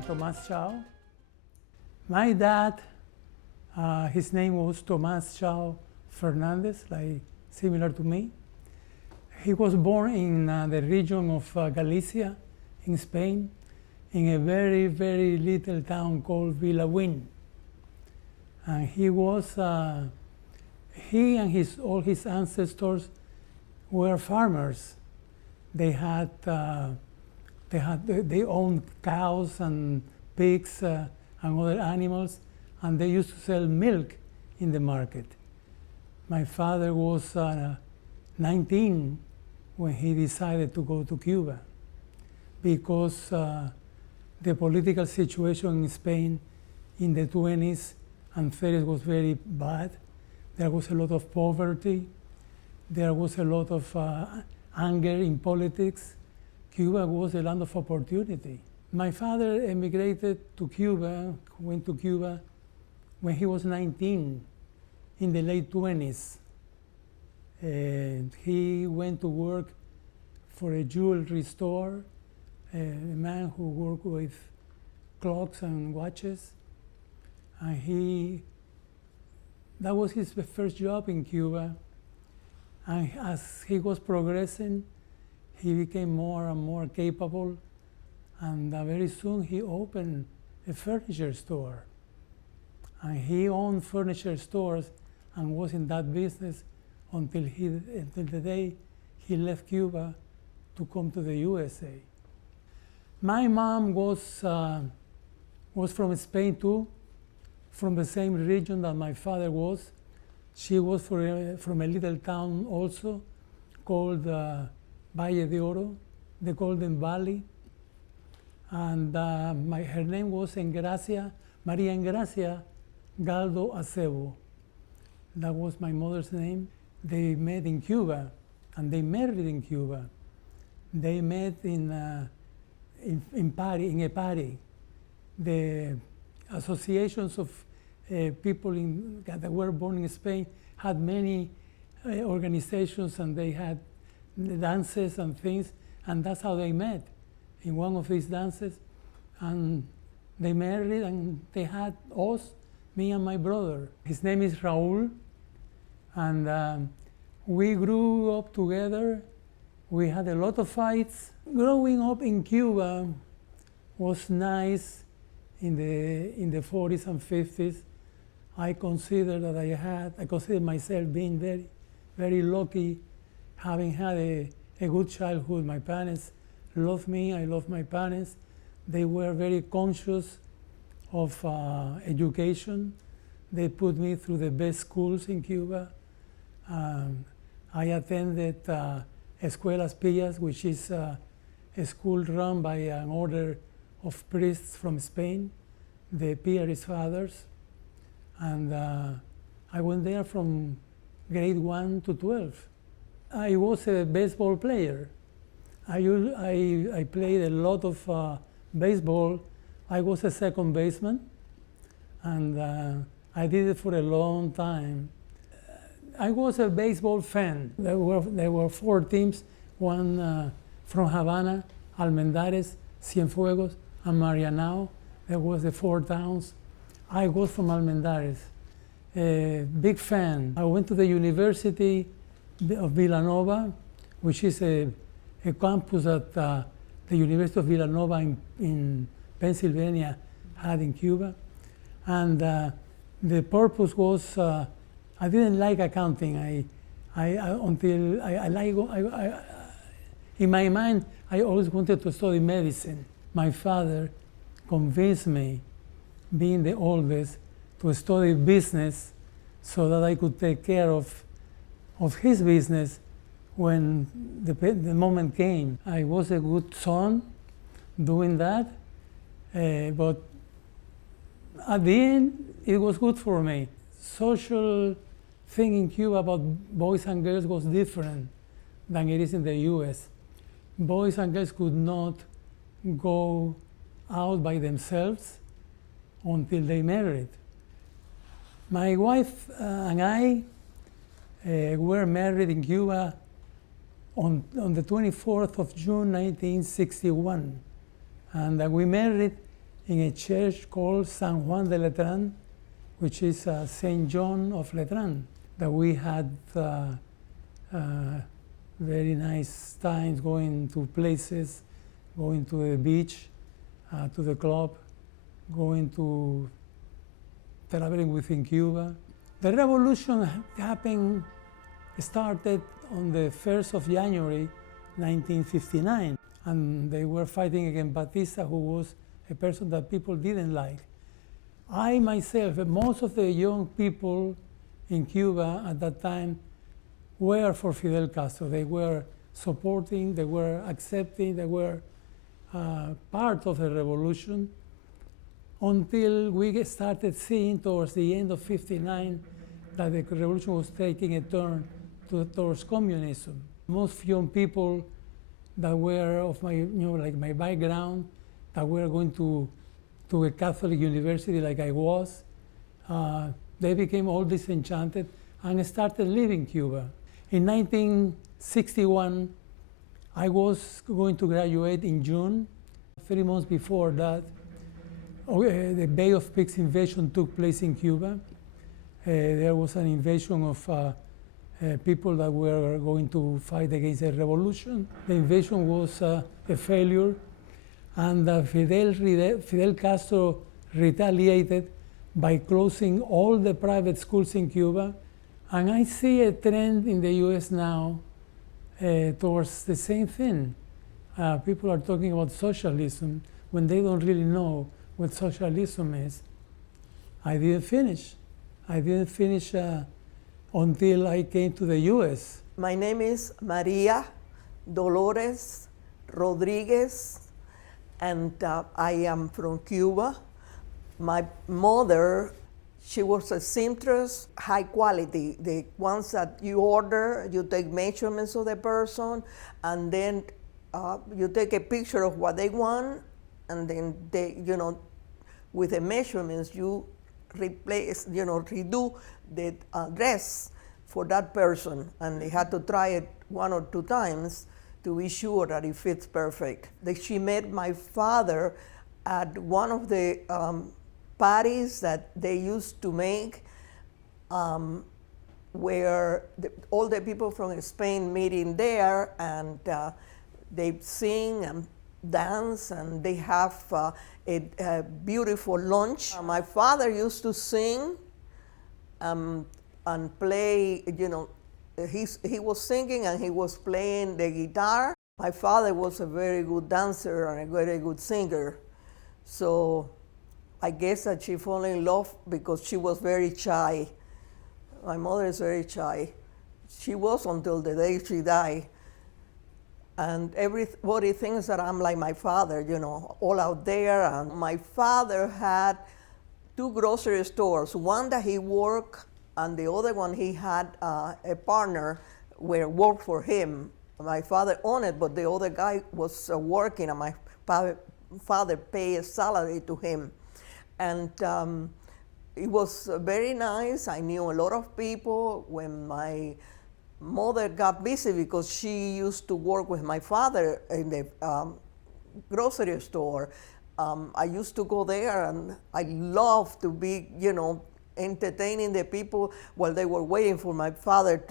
Tomas Chao. My dad, his name was Tomas Chao Fernandez, like similar to me. He was born in the region of Galicia in Spain, in a very, very little town called Vilawin. And he and all his ancestors were farmers. They owned cows and pigs and other animals, and they used to sell milk in the market. My father was 19 when he decided to go to Cuba because the political situation in Spain in the 20s and 30s was very bad. There was a lot of poverty. There was a lot of anger in politics. Cuba was a land of opportunity. My father emigrated to Cuba, went to Cuba when he was 19, in the late 20s. And he went to work for a jewelry store, a man who worked with clocks and watches. And that was his first job in Cuba. And as he was progressing, he became more and more capable. And very soon he opened a furniture store. And he owned furniture stores and was in that business until the day he left Cuba to come to the USA. My mom was from Spain too, from the same region that my father was. She was from a little town also called Valle de Oro, the Golden Valley. And her name was Maria Engracia Galdo Acebo. That was my mother's name. They met in Cuba, and they married in Cuba. They met in a party. The associations of people that were born in Spain had many organizations, and they had dances and things, and that's how they met, in one of these dances. And they married, and they had us, me and my brother. His name is Raul, and we grew up together. We had a lot of fights. Growing up in Cuba was nice in the 40s and 50s. I consider myself being very, very lucky, having had a good childhood. My parents loved me, I loved my parents. They were very conscious of education. They put me through the best schools in Cuba. I attended Escuelas Pillas, which is a school run by an order of priests from Spain, the Piarist fathers. And I went there from grade 1 to 12. I was a baseball player. I played a lot of baseball. I was a second baseman, and I did it for a long time. I was a baseball fan. There were 4 teams, one from Havana, Almendares, Cienfuegos, and Marianao. There was the 4 towns. I was from Almendares, a big fan. I went to the University of Villanova, which is a campus that the University of Villanova in Pennsylvania had in Cuba. And the purpose was, I didn't like accounting. In my mind, I always wanted to study medicine. My father convinced me, being the oldest, to study business so that I could take care of his business when the moment came. I was a good son doing that, but at the end, it was good for me. Social thing in Cuba about boys and girls was different than it is in the US. Boys and girls could not go out by themselves until they married. My wife and I were married in Cuba on the 24th of June 1961, and we married in a church called San Juan de Letran, which is Saint John of Letran, that we had very nice times going to places, going to the beach, to the club, going to traveling within Cuba. The revolution started on the 1st of January 1959, and they were fighting against Batista, who was a person that people didn't like. I myself, most of the young people in Cuba at that time were for Fidel Castro. They were supporting, they were accepting, they were part of the revolution, until we started seeing towards the end of '59 that the revolution was taking a turn towards communism. Most young people that were of my, like my background, that were going to a Catholic university like I was, they became all disenchanted and started leaving Cuba. In 1961, I was going to graduate in June. 3 months before that, the Bay of Pigs invasion took place in Cuba. There was an invasion of people that were going to fight against the revolution. The invasion was a failure, and Fidel Castro retaliated by closing all the private schools in Cuba. And I see a trend in the US now towards the same thing. People are talking about socialism when they don't really know what socialism is. I didn't finish. I didn't finish until I came to the US. My name is Maria Dolores Rodriguez, and I am from Cuba. My mother, she was a seamstress, high quality. The ones that you order, you take measurements of the person, and then you take a picture of what they want, and then they, with the measurements, you replace, redo the dress for that person. And they had to try it 1 or 2 times to be sure that it fits perfect. She met my father at one of the parties that they used to make, where all the people from Spain meeting there, and they sing and dance, and they have a beautiful lunch. My father used to sing and play, he was singing and he was playing the guitar. My father was a very good dancer and a very good singer. So I guess that she fell in love because she was very shy. My mother is very shy. She was until the day she died. And everybody thinks that I'm like my father, all out there. And my father had 2 grocery stores, one that he worked, and the other one he had a partner where worked for him. My father owned it, but the other guy was working, and my father paid a salary to him. And it was very nice. I knew a lot of people. When my mother got busy, because she used to work with my father in the grocery store, I used to go there, and I loved to be, entertaining the people while they were waiting for my father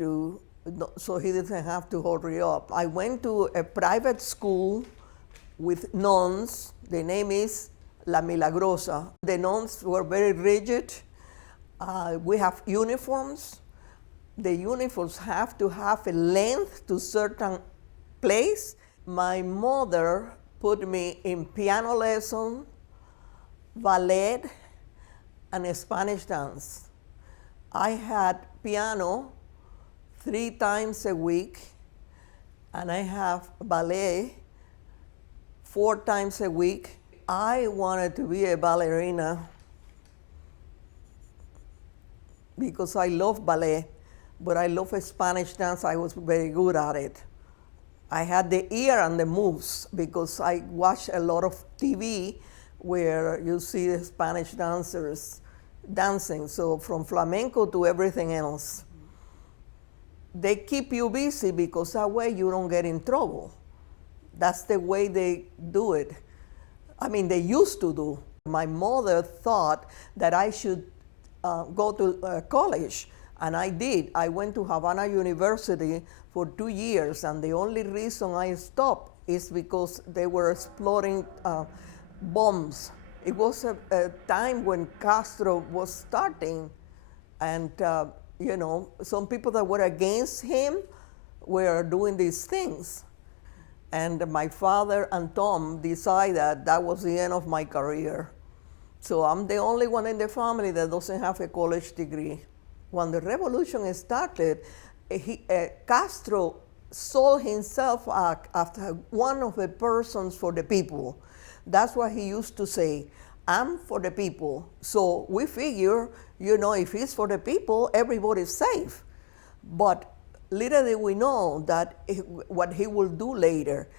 so he didn't have to hurry up. I went to a private school with nuns. The name is La Milagrosa. The nuns were very rigid. We have uniforms. The uniforms have to have a length to certain place. My mother put me in piano lesson, ballet, and Spanish dance. I had piano 3 times a week, and I have ballet 4 times a week. I wanted to be a ballerina because I love ballet, but I love Spanish dance. I was very good at it. I had the ear and the moves because I watched a lot of TV where you see the Spanish dancers dancing, so from flamenco to everything else. They keep you busy because that way you don't get in trouble. That's the way they do it. I mean, they used to do. My mother thought that I should go to college, and I did. I went to Havana University for 2 years, and the only reason I stopped is because they were exploding bombs. It was a time when Castro was starting, and some people that were against him were doing these things. And my father and Tom decided that was the end of my career. So I'm the only one in the family that doesn't have a college degree. When the revolution started, Castro sold himself after one of the persons for the people. That's what he used to say. I'm for the people. So we figure, if he's for the people, everybody's safe. But little did we know that what he will do later.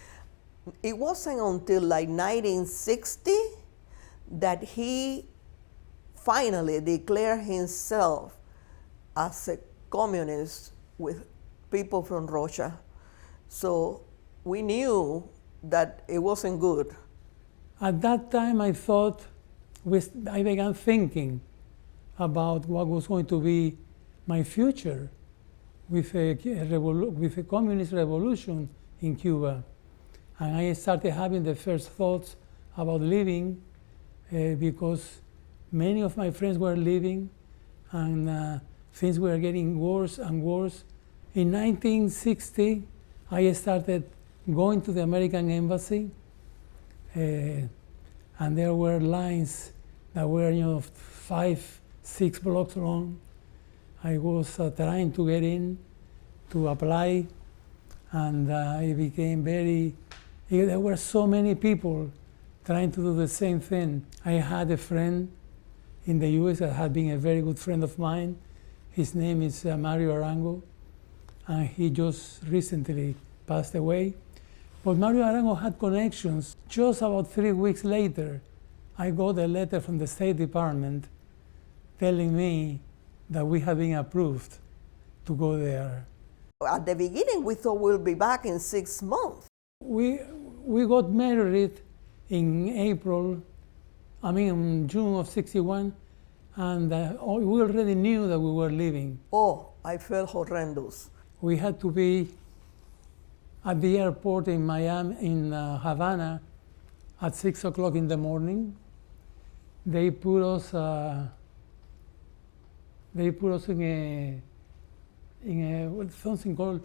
It wasn't until like 1960 that he finally declared himself as a communist with people from Russia. So we knew that it wasn't good. At that time, I began thinking about what was going to be my future with a communist revolution in Cuba. And I started having the first thoughts about leaving because many of my friends were leaving, and things were getting worse and worse. In 1960, I started going to the American Embassy, and there were lines that were 5, 6 blocks long. I was trying to get in to apply, and it became there were so many people trying to do the same thing. I had a friend in the US that had been a very good friend of mine. His name is Mario Arango, and he just recently passed away. But Mario Arango had connections. Just about 3 weeks later, I got a letter from the State Department telling me that we had been approved to go there. At the beginning, we thought we'll be back in 6 months. We got married in June of '61, and we already knew that we were leaving. Oh, I felt horrendous. We had to be at the airport in Havana at 6 o'clock in the morning. They put us in something called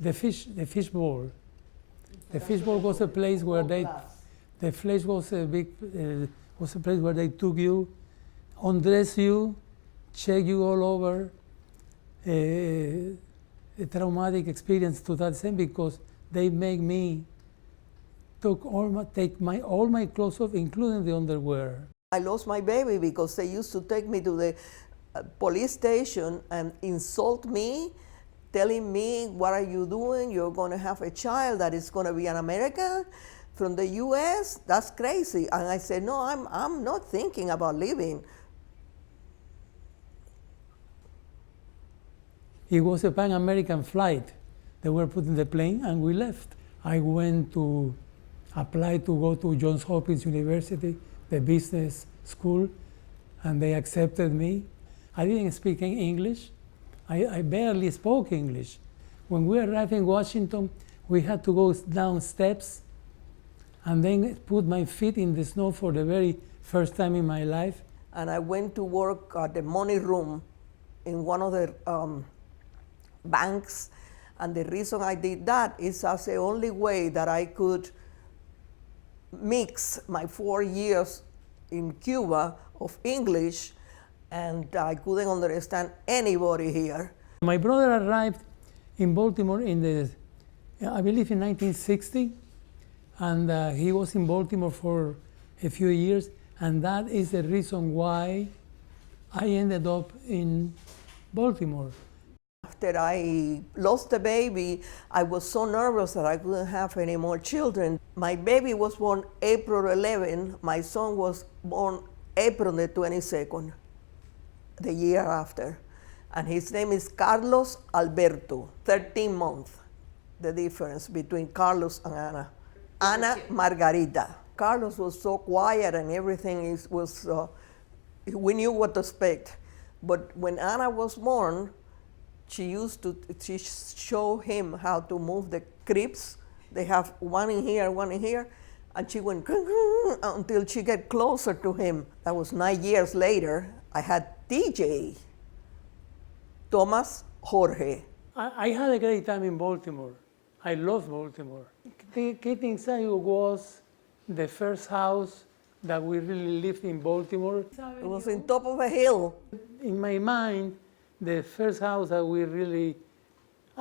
the fish bowl. The fish bowl was a place where the place was was a place where they took you, undress you, check you all over. A traumatic experience to that extent because they make me take all my clothes off, including the underwear. I lost my baby because they used to take me to the police station and insult me, telling me, what are you doing? You're going to have a child that is going to be an American from the US? That's crazy. And I said, no, I'm not thinking about leaving. It was a Pan-American flight. They were put in the plane and we left. I went to apply to go to Johns Hopkins University, the business school, and they accepted me. I didn't speak English. I barely spoke English. When we arrived in Washington, we had to go down steps and then put my feet in the snow for the very first time in my life. And I went to work at the money room in one of the banks. And the reason I did that is that's the only way that I could mix my 4 years in Cuba of English, and I couldn't understand anybody here. My brother arrived in Baltimore I believe in 1960, and he was in Baltimore for a few years, and that is the reason why I ended up in Baltimore. After I lost the baby, I was so nervous that I couldn't have any more children. My baby was born April 11. My son was born April the 22nd, the year after. And his name is Carlos Alberto, 13 months, the difference between Carlos and Ana. Ana Margarita. Carlos was so quiet and everything we knew what to expect. But when Anna was born, she showed him how to move the cribs. They have one in here, and she went until she get closer to him. That was 9 years later. I had TJ, Tomas Jorge. I had a great time in Baltimore. I love Baltimore. Kitten was the first house that we really lived in Baltimore. It was in top of a hill. In my mind, the first house that we really,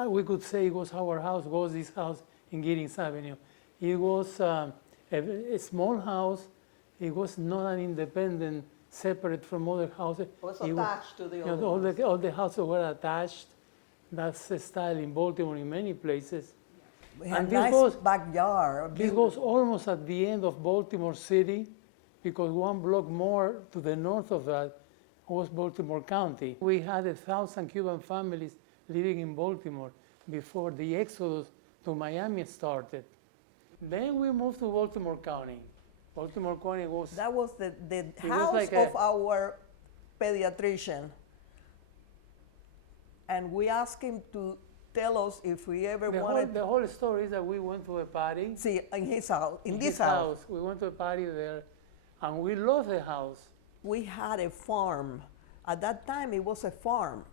we could say it was our house, was this house in Giddings Avenue. It was a small house. It was not an independent, separate from other houses. It was attached to the other all the houses were attached. That's the style in Baltimore in many places. We had a nice backyard. This was almost at the end of Baltimore City, because one block more to the north of that was Baltimore County. We had 1,000 Cuban families living in Baltimore before the exodus to Miami started. Then we moved to Baltimore County. Baltimore County was... That was the house of our pediatrician. And we asked him to tell us if we ever wanted... The whole story is that we went to a party. See, in his house, in this house. We went to a party there, and we loved the house. We had a farm. At that time, it was a farm,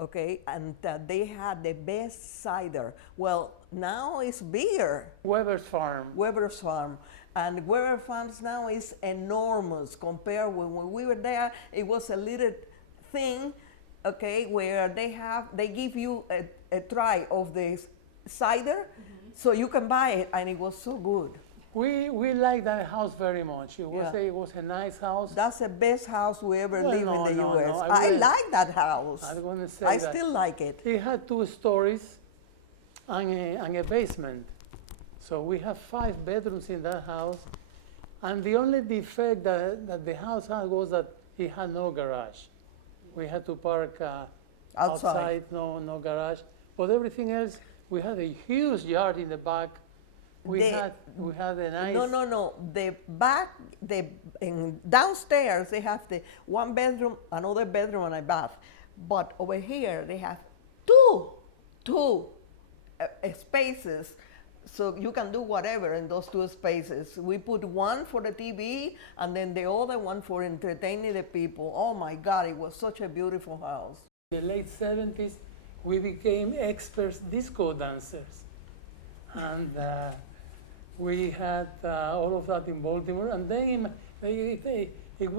okay? And they had the best cider. Well, now it's bigger. Weber's Farm. Weber's Farm. And Weber Farms now is enormous compared with when we were there. It was a little thing, okay, where they give you a tray of the cider, so you can buy it, and it was so good. We liked that house very much. It was a nice house. That's the best house we ever lived in the U.S. No, I like that house. I was going to say I still like it. It had 2 stories and a basement. So we have 5 bedrooms in that house. And the only defect that the house had was that it had no garage. We had to park outside, no garage. But everything else, we had a huge yard in the back. We had a nice... No. The back, downstairs, they have the 1 bedroom, another bedroom, and a bath. But over here, they have two spaces. So you can do whatever in those 2 spaces. We put one for the TV, and then the other one for entertaining the people. Oh my God, it was such a beautiful house. In the late 70s, we became experts disco dancers. And we had all of that in Baltimore. And then it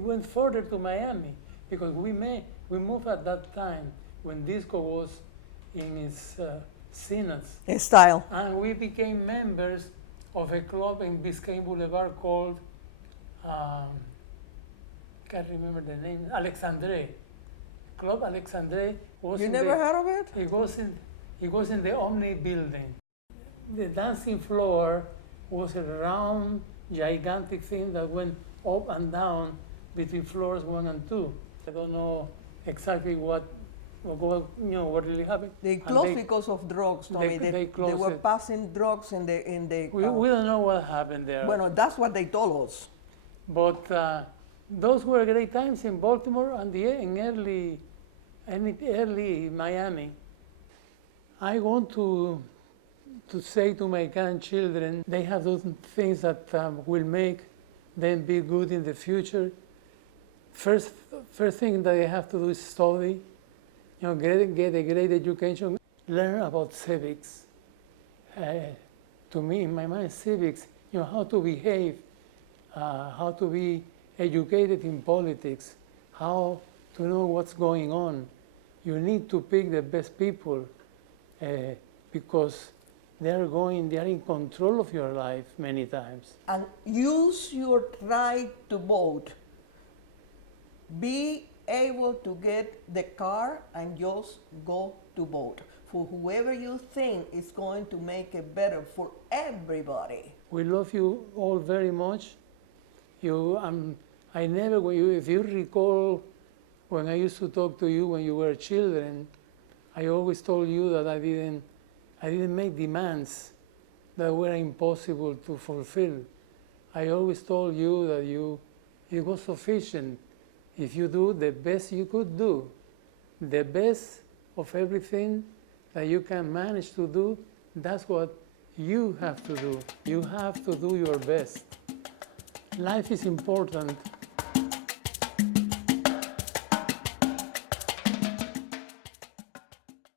went further to Miami, because we moved at that time when disco was in its style. And we became members of a club in Biscayne Boulevard called, can't remember the name, Alexandre. Club Alexandre was... You never heard of it? It was in the Omni building. The dancing floor was a round, gigantic thing that went up and down between floors 1 and 2. I don't know exactly what really happened. They closed because of drugs, Tommy. They were passing drugs in the we don't know what happened there. Well, that's what they told us. But those were great times in Baltimore and in early Miami. I want to say to my grandchildren, they have those things that will make them be good in the future. First thing that they have to do is study. Get a great education, learn about civics. To me, in my mind, civics, how to behave, how to be educated in politics, how to know what's going on. You need to pick the best people because they are in control of your life many times. And use your right to vote. Be able to get the card and just go to vote for whoever you think is going to make it better for everybody. We love you all very much. If you recall, when I used to talk to you when you were children, I always told you that I didn't make demands that were impossible to fulfill. I always told you that it was sufficient if you do the best you could do, the best of everything that you can manage to do. That's what you have to do. You have to do your best. Life is important